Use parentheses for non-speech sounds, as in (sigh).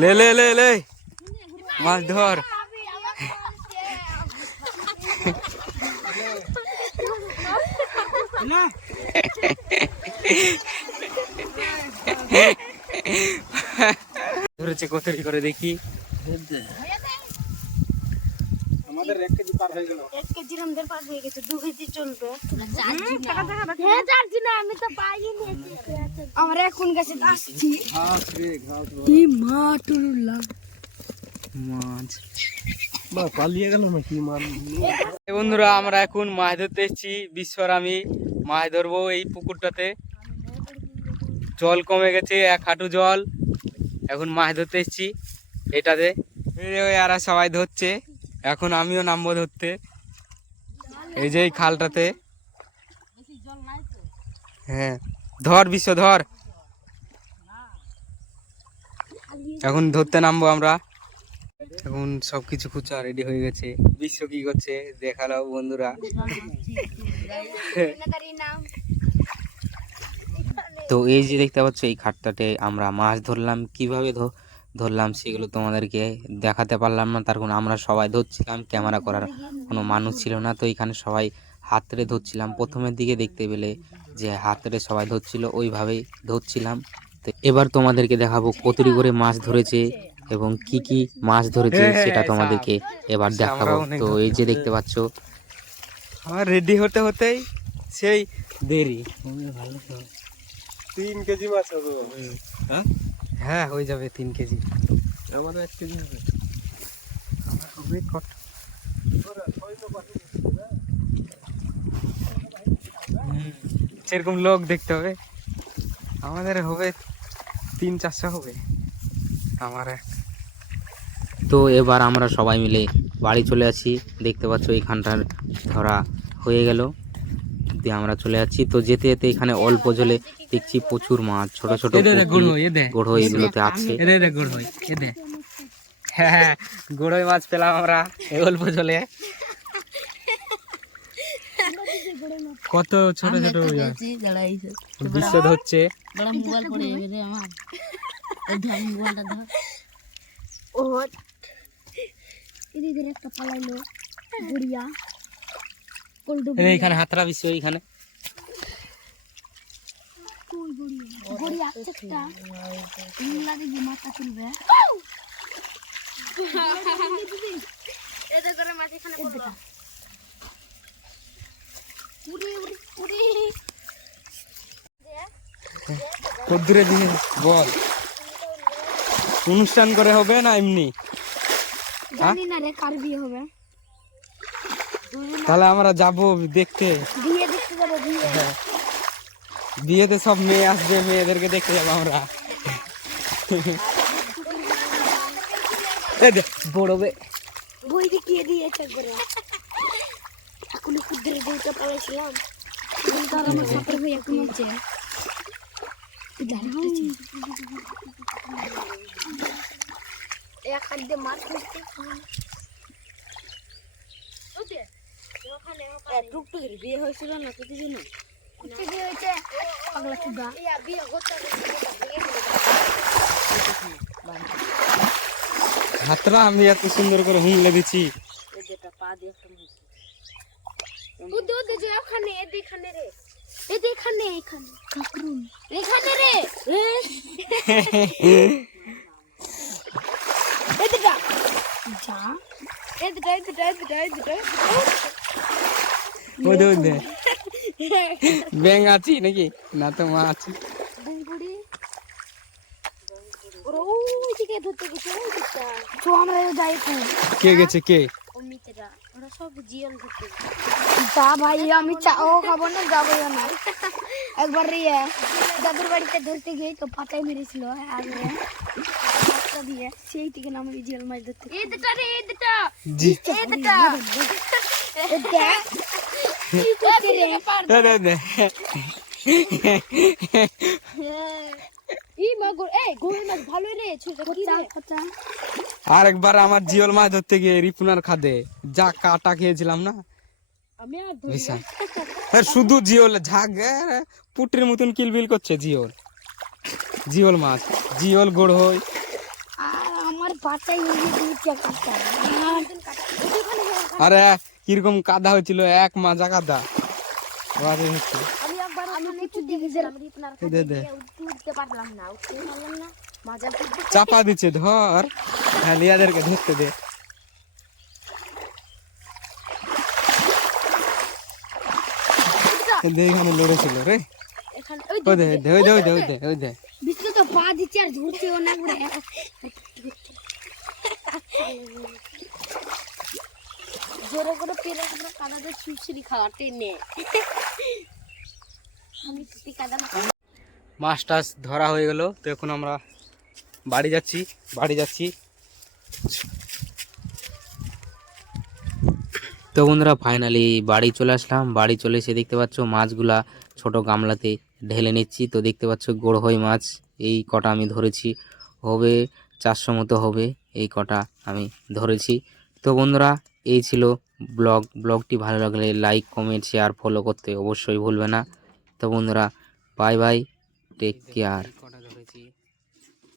লে লে লে লে। মাছ ধর। ধরেছে কতরি করে দেখি। আমাদের কেজি পার হয়ে গেল। এক কেজির আমাদের পার হয়ে গেছে দু কেজি চলবে। হ্যাঁ চার দিন আমি তো পাইনি। আমরা এখন গেছে আসছি। ঘাস রে ঘাস কি মাটুল্লাহ মাছ। বা পালিয়ে গেল বন্ধুরা আমরা এখন মাছ ধরতে এসেছি। বিশ্বর আমি মাছ ধরবো এই পুকুরটাতে। জল কমে গেছে এক হাঁটু জল। এখন মাছ ধরতে এসেছি এটাতে। এরা সবাই ধরছে। এখন আমিও নামবো ধরতে। এই যে এই খালটাতে। হ্যাঁ ধর বিশ্ব, ধর। এখন ধরতে নামবো আমরা। এখন সবকিছু খুচা রেডি হয়ে গেছে। বিশ্ব কি করছে? দেখাল বন্ধুরা। তো এই যে দেখতে পাচ্ছ, এই খাটটাতে আমরা মাছ ধরলাম। কীভাবে ধরলাম সেগুলো তোমাদেরকে দেখাতে পারলাম না। তার কোনো আমরা সবাই ধরছিলাম ক্যামেরা করার কোনো মানুষ ছিল না। তো এখানে সবাই হাতরে ধরছিলাম। প্রথমের দিকে দেখতে পেলে যে হাতরে সবাই ধরছিল ওইভাবেই ধরছিলাম। তো এবার তোমাদেরকে দেখাবো কতটি করে মাছ ধরেছে এবং কি কি মাছ ধরেছে সেটা তোমাদেরকে এবার দেখাবো। তো এই যে দেখতে পাচ্ছ আমার রেডি হতে হতেই সেই দেরি। তিন কেজি মাছ হবে। হ্যাঁ? হ্যাঁ হয়ে যাবে তিন কেজি। আমাদের এক কেজি হবে। আমার হবে হুম, সেরকম লোক দেখতে হবে। আমাদের হবে তিন চারশো হবে আমার এক। তো এবার আমরা সবাই মিলে বাড়ি চলে আসি। দেখতে পাচ্ছ এইখানটার ধরা হয়ে গেল। দিয়ে আমরা চলে যাচ্ছি। তো যেতে যেতে এখানে অল্প জলে দেখছি প্রচুর মাছ ছোট ছোট গুড়ো এগুলোতে আছে। হ্যাঁ হ্যাঁ গুড়োই মাছ পেলাম আমরা এই অল্প জলে। কত ছোট ছোট ও এদিকে একটা পালাইলো হাতরা কদ্দুরে দিনে বল। অনুষ্ঠান করে হবে না এমনি? জানি না রে কার বিয়ে হবে? তাহলে আমরা যাব দেখতে। বিয়ে দেখতে যাব বিয়ে। বিয়েতে সব মেয়ে আসবে মেয়েদেরকে দেখতে যাব আমরা। এই দে, বড় বই দেখিয়ে দিয়েছে করে এখনই কুদ্রে দিতে পালাইছিলাম এখন আর আমার সাথে হয়ে কমেছে এক হাত দিয়ে মাছ ধরতে টুকটুকির বিয়ে হয়েছিল না কিছু জন্য হাতরা আমি এত সুন্দর করে হুমলে দিচ্ছি যে ওখানে এদে এখানে। রে। ওদে (laughs) ব্যাং আছি নাকি? না তো ওই ওই তো যাই এখন। কে গেছে কে? জিয়াল ভাই আমি চাও খাব না যাব না একবার ইয়ে দাদুর বাড়িতে ধরতে গিয়ে তো পাতায় মেরেছিল পাতা দিয়ে সেই থেকে নাম জিয়াল মাছ ধরতে এদটা রে এদটা জি। এদটা আরেকবার আমার জিওল মাছ ধরতে গিয়ে রিপুনার খাদে যা কাটা খেয়েছিলাম না? আমি আর শুধু জিওল ঝাগ পুটির মতন কিলবিল করছে জিওল। জিওল মাছ জিওল গোড় হই। কাটতে আরে কীরকম কাদা হয়েছিল এক মাজা কাদা। বাড়ি হচ্ছে। আমি একবার আমি কিছু দিকে দে চাপা দিচ্ছে ধর। হ্যাঁ লিয়াদেরকে ধরতে দে। এখানে লড়েছিল রে। এখানে ওই দে ওই দে ওই দে ওই দে ওই দে বিষ্ণু তো পা দিচ্ছে আর জোরে করে খাওয়া টেনে। আমি কাদা মাছ টাছ ধরা হয়ে গেল। তো এখন আমরা বাড়ি যাচ্ছি বাড়ি যাচ্ছি। তো বন্ধুরা ফাইনালি বাড়ি চলে আসলাম। বাড়ি চলে এসে দেখতে পাচ্ছ মাছগুলা ছোট গামলাতে ঢেলে নিচ্ছি। তো দেখতে পাচ্ছ গোড়হই মাছ, এই কটা আমি ধরেছি। হবে চারশো মতো হবে, এই কটা আমি ধরেছি। তো বন্ধুরা এই ছিল ব্লগ। ব্লগটি ভালো লাগলে লাইক কমেন্ট শেয়ার ফলো করতে অবশ্যই ভুলবে না। তো বন্ধুরা বাই বাই টেক কেয়ার